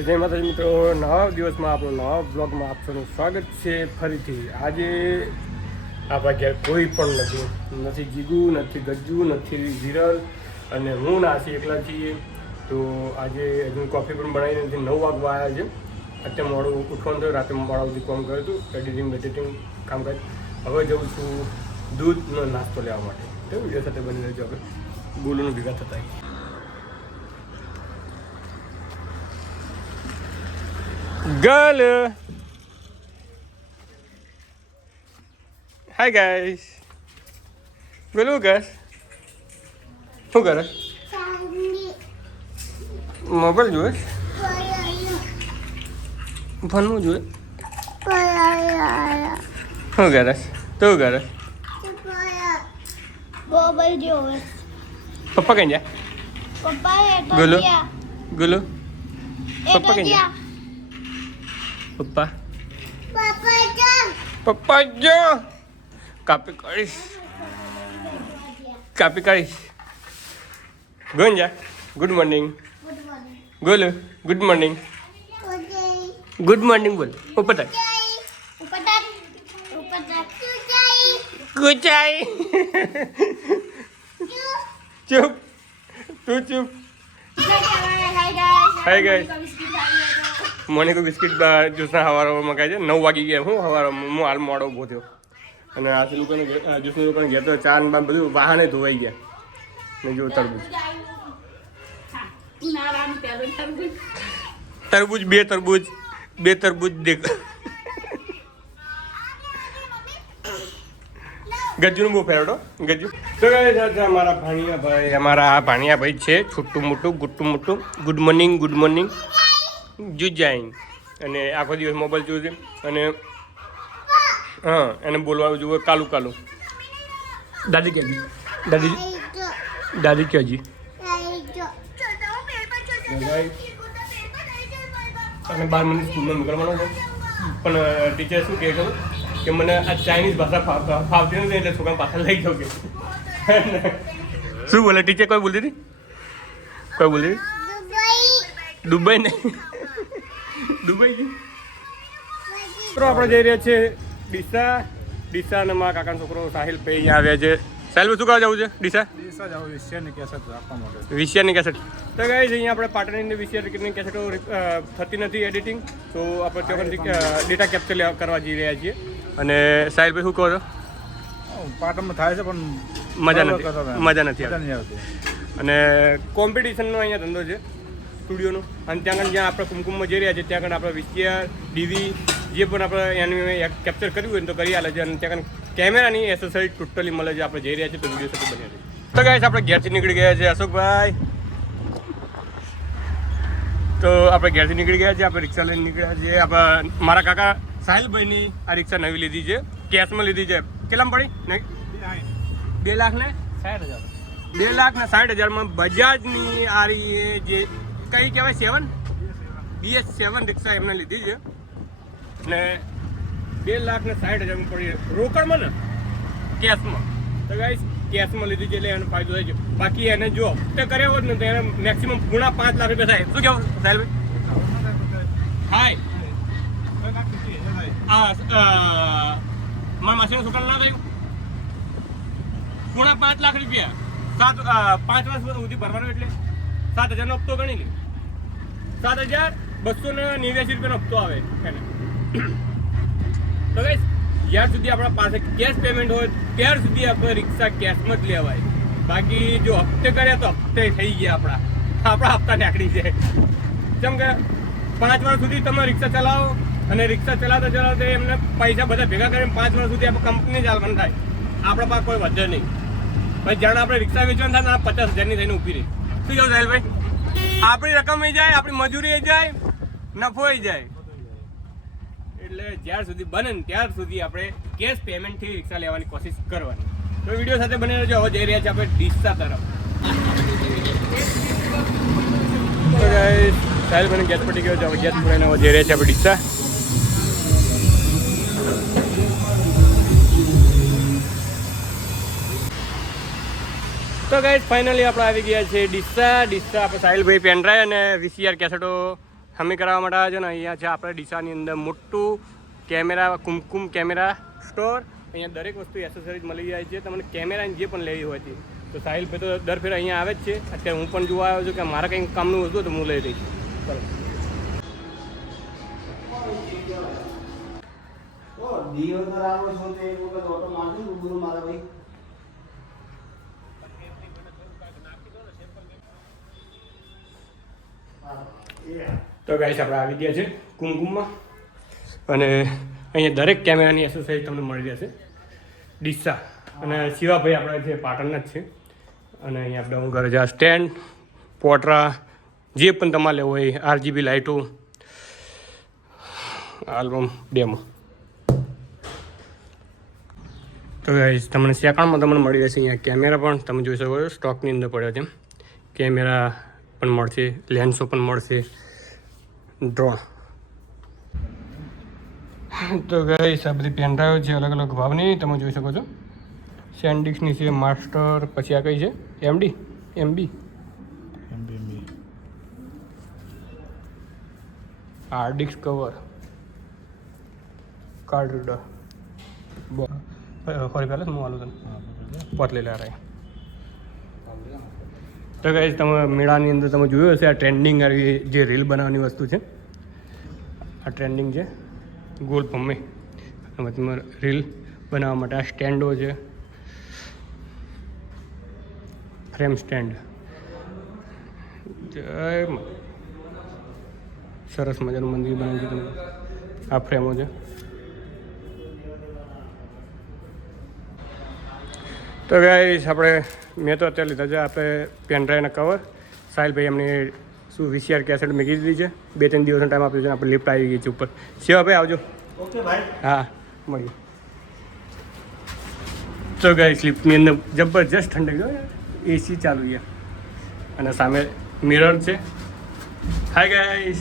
તો જય માતાજી મિત્રો, નવા દિવસમાં આપણું નવા બ્લોગમાં આપ સૌનું સ્વાગત છે ફરીથી. આજે આપણા ઘેર કોઈ પણ નથી જીગુ, નથી ગજ્જુ, નથી વિરલ અને હું નાસી એકલા છીએ. તો આજે હજુ કોફી પણ બનાવી નથી. 9 વાગવા આવ્યા છે. અત્યારે મોડું ઉઠવાનું થયું, રાતે મોડા સુધી કામ કર્યું હતું, એડિટિંગ કામ કર્યું. હવે જઉં છું દૂધનો નાસ્તો લેવા માટે. તો વિડીયો સાથે બની રહેજો. આપણે બોલોનું ભેગા થતા. Girl! Hi guys! Girl, શું કરે? મોબાઈલ જોવે? ફોનમાં જોવે? શું કરે? તું કરે? મોબાઈલ જોવે. પપ્પા કઈ જાય? પપ્પા ગુલુ ગુલુ પપ્પા કઈ જાય? પપ્પા પપ્પા જો કાપી કરીશ ગોંજા. Good morning Golu. Good morning. Good morning બોલ. ઉપર તક ગુચાઈ. ચૂપ તું ચૂપ. Hi guys. મને કોઈ બિસ્કિટ જ્યુસના હવારમાં મગાય છે. 9 વાગી ગયા. હું હવારમાં હું હાલ મોડો ઊભો થયો અને આ લોકોને જ્યુસની લોકોને ગયા તો ચા ને બધું વાહને ધોવાઈ ગયા. ને જો તરબૂચ બે તરબૂચ દેખ. ગજ્જુનું બહુ ફેવરેટ હો ગજ્જુ. તો અમારા ભાણિયા ભાઈ છે. છોટું મોટું ગુટ્ટું મોટું. ગુડ મોર્નિંગ જુજાઈન. અને આખો દિવસ મોબાઈલ જોયું છે અને હા એને બોલવાનું જોવે કાલું. દાદી ક્યાંજી? દાદી ક્યાંજી? અને 12 મિનિટ સ્કૂલમાં મોકલવાનો છે. પણ ટીચર શું કહે ખબર કે મને આ ચાઇનીઝ ભાષા ફાવતી નથી, એટલે છોકરા પાછળ લઈ જાવ કે શું બોલે ટીચર? કોઈ બોલતી હતી? દુબઈ નહીં, દુબઈ ગઈ. આપણે જઈ રહ્યા છીએ ડીસા અને મારા કાકાનો છોકરો સાહિલ ભાઈ અહીંયા આવ્યા છે. સાહિલ શું કરવા જવું છે? ડીસા વિશિયાની કેસેટ. તો ગાઈસ અહીંયા આપણે પાટણની વિશિયાની કેસેટો થતી નથી એડિટિંગ, તો આપણે ત્યાંથી ડેટા કેપ્ચર કરવા જઈ રહ્યા છીએ. અને સાહિલ ભાઈ શું કહો છો? પાટણમાં થાય છે પણ મજા નથી આવતી. અને કોમ્પિટિશનનો અહીંયા ધંધો છે સ્ટુડિયોનો. અને ત્યાં આગળ જ્યાં આપણે કુમકુમમાં જઈ રહ્યા છીએ ત્યાં આગળ આપણે વીસીઆર ડીવી જે પણ આપણે એની કેપ્ચર કર્યું હોય તો કરી આલે છે. અને ત્યાં આગળ કેમેરાની એસેસરી ટોટલી મળે છે. આપણે જઈ રહ્યા છીએ તો વિડીયો સાથે બની છે. તો ગાઈસ આપણે ઘેરથી નીકળી ગયા છે અશોકભાઈ. તો આપણે ઘેરથી નીકળી ગયા છીએ. આપણે રિક્ષા લઈને નીકળ્યા છીએ. આપણે મારા કાકા સાહિલભાઈની આ રિક્ષા નવી લીધી છે, કેશમાં લીધી છે. કેટલામાં પડી? 2,60,000. 2,60,000 બજાજની આ જે કઈ કહેવાય BS7 રિક્ષા એમને લીધી છે. અને 2,60,000 પડી રોકડમાં ને કેશમાં. તો ગાઈસ કેશમાં લીધી છે એટલે એનો ફાયદો થાય છે. બાકી એને જો હપ્તે કર્યા હોત ને તો એને મેક્સિમમ પૂણા 5 લાખ રૂપિયા થાય. શું કહેવું સાહેબભાઈ? હાય મારા માસીનું છોકરા ના થયું પૂણા 5 લાખ રૂપિયા. 5 વર્ષ સુધી ભરવાનો એટલે 7,000નો હપ્તો ગણી લે. 7,289 રૂપિયાનો હપ્તો આવે એને. તો ગાઈસ જ્યાર સુધી આપણા પાસે કેશ પેમેન્ટ હોય ત્યાર સુધી આપણે રિક્ષા કેશમાં જ લેવાય. બાકી જો હપ્તે કર્યા તો હપ્તે થઈ ગયા આપણા હપ્તા નીકળી જાય. જેમ કે 5 વર્ષ સુધી તમે રિક્ષા ચલાવો અને રિક્ષા ચલાવતા એમને પૈસા બધા ભેગા કરીને 5 વર્ષ સુધી આપણે કંપની ચાલવાનું થાય. આપણા પાસે કોઈ વધે નહીં. ભાઈ જાણે આપણે રિક્ષા વેચવાનું થાય ને 50,000ની થઈને ઊભી રહી. શું કહું સાહેલભાઈ? આપણી રકમ જાય, આપણી મજૂરી જાય, નફો જાય. એટલે જ્યાર સુધી બને ને ત્યાર સુધી આપણે કેશ પેમેન્ટથી રિક્ષા લેવાની કોશિશ કરવાની. તો વિડીયો સાથે બની રહેજો. હવે જઈ રહ્યા છીએ આપણે ડીસા તરફ. સાહેલભાઈને ગેસ પટી ગયો છે. હવે ગેસ પૂરાઈને હવે જઈ રહ્યા છીએ આપણે ડીસા. તો ગાઈસ ફાઇનલી આપણે આવી ગયા છે ડીસા. આપણે સાહિલભાઈ પેનડ્રાઈવ અને VCR કેસેટો અમે કરાવવા માટે આવ્યા છે ને અહીંયા છે આપણે ડીસાની અંદર મોટું કેમેરા કુમકુમ કેમેરા સ્ટોર. અહીંયા દરેક વસ્તુ એસેસરીઝ મળી જાય છે તમને કેમેરાની જે પણ લેવી હોય છે. તો સાહિલ ભાઈ તો દર ફેર અહીંયા આવે જ છે. અત્યારે હું પણ જોવા આવ્યો છું કે મારા કંઈક કામનું વસ્તુ તો હું લઈ રહીશ. ચાલો તો ગાઈસ આપણે આવી ગયા છે કુમકુમમાં અને અહીંયા દરેક કેમેરાની એસેસરીઝ તમને મળી જશે ડીસા. અને શિવાભાઈ આપણા છે પાટણના જ છે. અને અહીંયા આપણે હું ઘરે જા સ્ટેન્ડ પોટરા જે પણ તમારે લેવો હોય RGB લાઇટો આલ્બમ ડેમો. તો ગાઈસ તમને સેકન્ડમાં તમને મળી જશે અહીંયા કેમેરા પણ તમે જોઈ શકો છો સ્ટોકની અંદર પડ્યો છે. કેમેરા પણ મળશે, લેન્સો પણ મળશે, ડ્રોન. તો ગાઈસ આ બધી પેનડ્રાઈવ છે અલગ અલગ ભાવની તમે જોઈ શકો છો. સેન્ડિક્સની છે માસ્ટર, પછી આ કઈ છે MB hard disk cover, card reader. ફરી પહેલાં હું આલું તને પોત લઈ લે રહે. તો ગાઈસ તમે મેળાની અંદર તમે જોયું હશે આ ટ્રેન્ડિંગ આવી જે રીલ બનાવવાની વસ્તુ છે. આ ટ્રેન્ડિંગ છે ગોલ પમ્મે. એમાં તમારે રીલ બનાવવા માટે આ સ્ટેન્ડો છે, ફ્રેમ સ્ટેન્ડ. જય સરસ મજાનું મંદિર બનાવ્યું છે તમે. આ ફ્રેમો છે. તો ગાઈસ આપણે મેં તો અત્યારે લીધા છે આપણે પેનડ્રાઈવના કવર. સાહિલભાઈ એમને શું VCR કેસેટ મૂકી દીધી છે. 2-3 દિવસનો ટાઈમ આપ્યો છે. આપણે લિફ્ટ આવી ગઈ છે ઉપર. શિવાભાઈ આવજો. ઓકે ભાઈ. હા મળીએ. તો ગાઈસ લિફ્ટની અંદર જબરજસ્ત ઠંડક હોય, AC ચાલુ છે અને સામે મિરર છે. હાય ગાઈસ,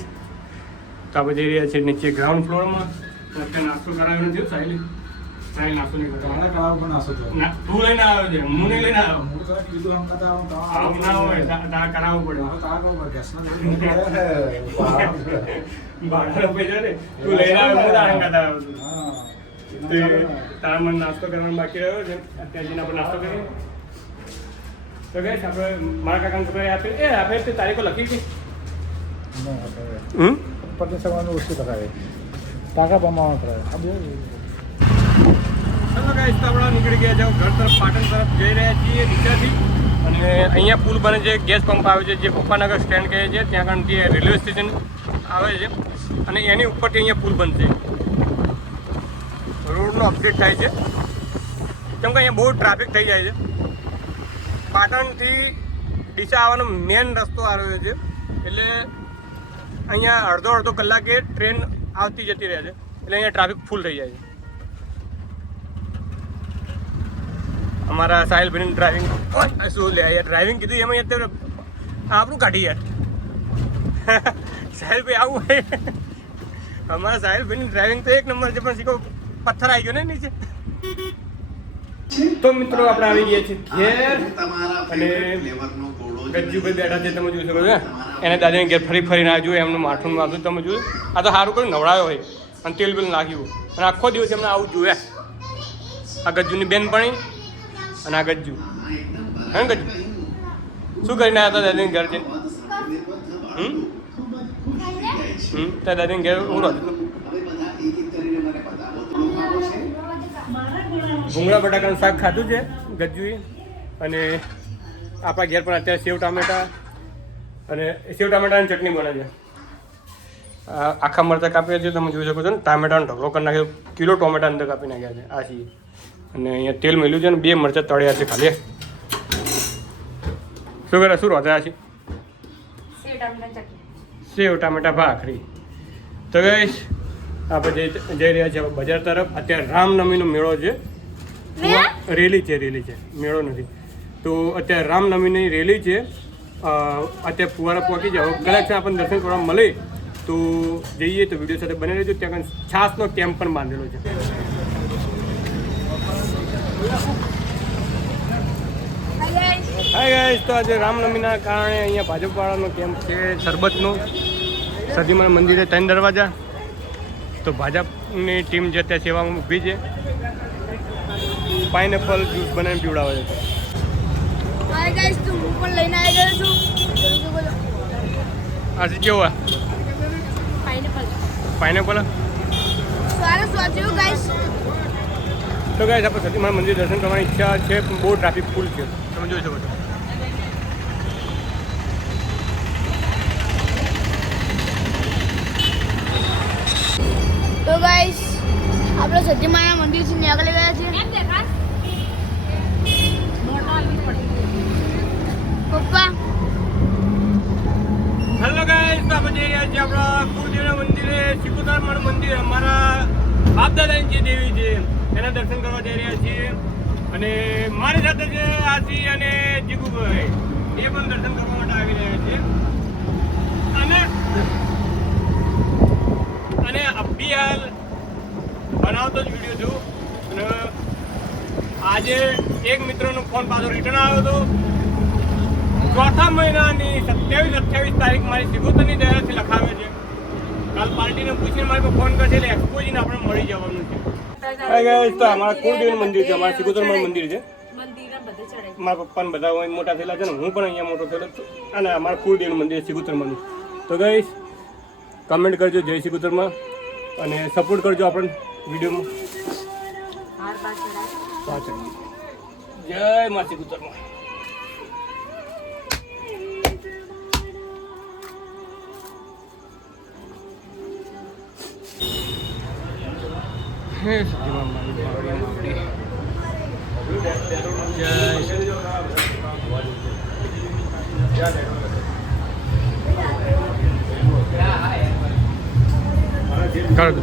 તો આપણે જઈ રહ્યા છીએ નીચે ગ્રાઉન્ડ ફ્લોરમાં. અત્યારે નાસ્તો કરાવ્યો નથી સાહિલ નાસ્તો નહીં કરતો. મારે કરાવો પણ આસો તો. ના તું લઈને આવ્યો છે, હું નહીં લઈને આવ્યો. હું તો કીધું આમ કરાવો આમ ના હોય તાર કરાવવું પડે. ભાડાનો પૈસા ને તું લઈને આવ્યો, હું તારા કરતા આવ્યો છું. તારા મને નાસ્તો કરવાનો બાકી રહ્યો છે. અત્યારે જઈને આપણે નાસ્તો કરીએ. તો ગાઈસ આપણે મારા કાકાને કપડાં આપે તે તારીખો લખી છે. પચીસ સવારનું ઓછું કરાવે, ટાકા પ્રમાણ કરાવે. ચલો ગાઈસ તો આપણે નીકળી ગયા છે ઘર તરફ, પાટણ તરફ જઈ રહ્યા છીએ ડીસાથી. અને અહીંયા પુલ બને છે, ગેસ પંપ આવે છે જે પપ્પાનગર સ્ટેન્ડ કહે છે, ત્યાં આગળથી રેલવે સ્ટેશન આવે છે અને એની ઉપરથી અહીંયા પુલ બનશે. રોડનો અપડેટ થાય છે કેમ કે અહીંયા બહુ ટ્રાફિક થઈ જાય છે. પાટણથી ડીસા આવવાનો મેન રસ્તો આવ્યો છે એટલે અહીંયા અડધો કલાકે ટ્રેન આવતી જતી રહે છે એટલે અહીંયા ટ્રાફિક ફૂલ થઈ જાય છે. અમારા સાહિલભાઈની ડ્રાઇવિંગ શું લે યાર, ડ્રાઇવિંગ કીધું એમાં અત્યારે આપણું કાઢી યાર. સાહિલભાઈ આવું હોય. અમારા સાહિલભાઈની ડ્રાઇવિંગ તો એક નંબર છે પણ શીખો પથ્થર આવી ગયો ને નીચે. તો મિત્રો આપણે આવી ગયા છીએ ઘેર અને ગજ્જુભાઈ બેઠા છે તમે જોઈ શકો છો. એને દાદાને ઘેર ફરીને આ જોયું એમનું માથું માથું તમે જોયું. આ તો સારું કોઈ નવડાયો હોય અને તેલ બિલ નાખ્યું અને આખો દિવસ એમને આવું જોયા. આ ગજ્જુની બેન પણ અને આ ગજ્જુ હે ગજ્જુ શું કરીને આવ્યા હતા દાદાને ઘર જઈને? ત્યાં દાદાને ઘેર હું રહેતું હતું. ભૂંગળા બટાકાનું શાક ખાધું છે ગજ્જુએ. અને આપણા ઘેર પણ અત્યારે સેવ ટામેટા અને સેવ ટામેટાની ચટણી બને છે. આખા મરચાં કાપ્યા છે તમે જોઈ શકો છો ને. ટામેટાનો ઢગલો કરી નાખ્યો, કિલો ટોમેટા અંદર કાપી નાખ્યા છે આ છીએ. અને અહીંયા તેલ મેલ્યું છે ને 2 મરચાં તળ્યા છે ખાલી. શું કરે શું રોતા છે? સેવ ટામેટા ભાખરી. તો ગાઈસ આપણે જઈ રહ્યા છીએ બજાર તરફ. અત્યારે રામનવમીનો મેળો છે. રેલી છે મેળો નથી. તો અત્યારે રામનવમીની રેલી છે. અત્યારે ફુવારા પહોંચી જાવ કદાચ આપણને દર્શન કરવા મળે તો જઈએ તો વિડીયો સાથે બની રહેજો. ત્યાં છાસનો કેમ્પ પણ બાંધેલો છે. હાય ગાઈસ, તો આજે રામનવમીના કારણે અહીંયા ભાજપવાળાનો કેમ્પ છે શરબતનો. સતીમાના મંદિરે 3 દરવાજા. તો ભાજપની ટીમ જે ત્યાં સેવામાં ઊભી છે. પાઇનેપલ જ્યુસ બનાવીને પીવડાવે છે. હાય ગાઈસ તો હું પણ લઈને આવી ગયો છું આજે કેવું પાઇનેપલ સારું સ્વાચ્યું ગાઈસ. તો ગાઈસ આપણે સતીમાના મંદિર દર્શન કરવાની ઈચ્છા છે પણ બહુ ટ્રાફિક ફૂલ છે તમે જોઈ શકો છો. તો ગાઈસ આપણે સતીમાના મંદિરથી નીકળી ગયા છીએ. પપ્પા હેલો ગાઈસ તો આપણે જઈ રહ્યા છીએ આપણા કુળદેવના મંદિરે. સિકોતરમાનું મંદિર અમારા બાપ દાદાની જે દેવી છે એના દર્શન કરવા જઈ રહ્યા છીએ. અને મારી સાથે છે આશી અને જીગુભાઈ, એ પણ દર્શન કરવા માટે આવી રહ્યા છે. અને અભી હાલ બનાવતો જ વિડીયો છું. અને આજે એક મિત્રનો ફોન પાછો રિટર્ન આવ્યો હતો. ચોથા મહિનાની 27-28 તારીખ મારી સિકોતરની દયાથી લખાવે છે. કાલ પાર્ટીને પૂછીને મારી પર ફોન કરશે એટલે એક્સપોઝીને આપણે મળી જવાનું છે. તો અમારા કુળદેવનું મંદિર છે, અમારા સિકોતરમાનું મંદિર છે. મારા પપ્પાને બધા હોય મોટા થયેલા છે ને હું પણ અહીંયા મોટો થયેલો છું. અને અમારા કુળદેવનું મંદિર સિકોતરમાનું. તો ગાઈસ કમેન્ટ કરજો જય સિકોતરમાં અને સપોર્ટ કરજો આપણને વિડીયોમાં. જય મા સિકોતરમાં. હે સતીમાં મારી માવડી જય કર દો.